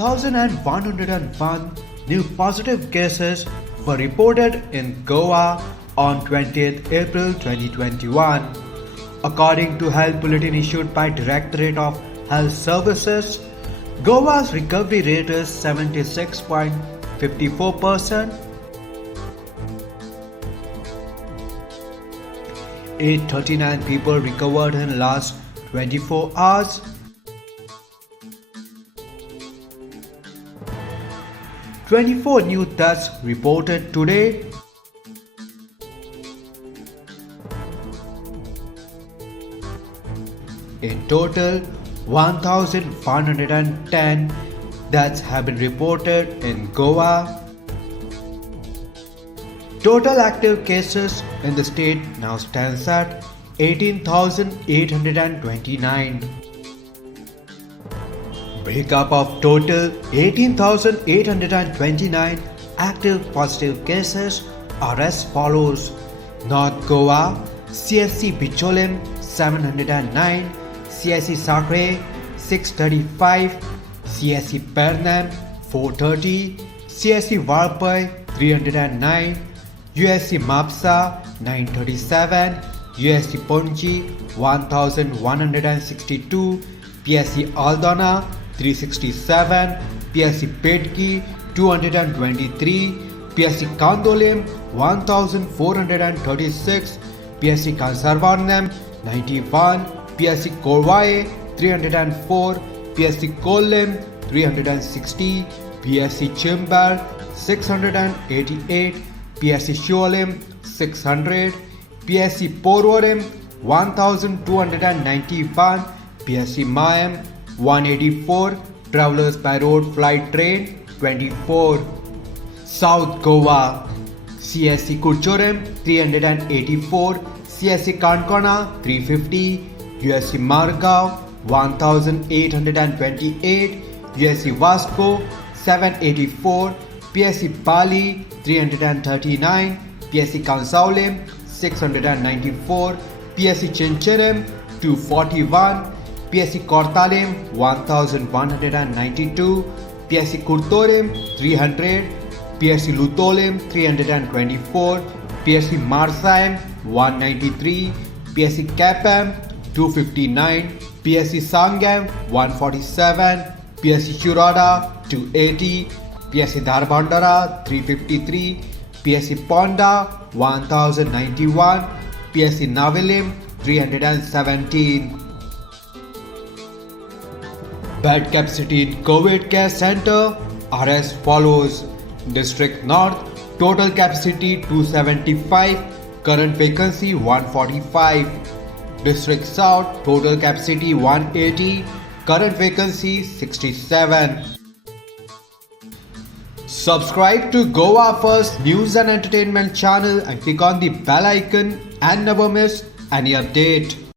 3,101 new positive cases were reported in Goa on 20th April 2021. According to health bulletin issued by Directorate of Health Services, Goa's recovery rate is 76.54%. 839 people recovered in last 24 hours. 24 new deaths reported today. In total, 1,510 deaths have been reported in Goa. Total active cases in the state now stands at 18,829. Breakup of total 18,829 active positive cases are as follows. North Goa, CSC Bicholim 709, CSC Sakre 635, CSC Pernam 430, CSC Valpai 309, USC Mapsa 937, USC Ponji 1162, PSC Aldona 367, PSC Pedki 223, PSC Kandolim 1436, PSC Kansarvarnam 91, PSC Korvae 304, PSC Kolim 360, PSC Chimbar 688, PSC Shualim 600, PSC Porvorim 1291, PSC Mayam 184, Travelers by Road Flight Train 24. South Goa, CSC Kurchorim 384, CSC Kankana 350, USC Margao 1828, USC Vasco 784, PSC Pali 339, PSC Kansaulim 694, PSC Chinchirim 241, PSC Kortalim 1192, PSC Kurtorim 300, PSC Lutolim 324, PSC Marsaim 193, PSC Kapam 259, PSC Sangam 147, PSC Churada 280, PSC Dharbandara 353, PSC Ponda 1091, PSC Navilim 317. Bed capacity in COVID Care Center are as follows. District North, total capacity 275, current vacancy 145. District South, total capacity 180, current vacancy 67. Subscribe to Goa First News and Entertainment channel and click on the bell icon and never miss any update.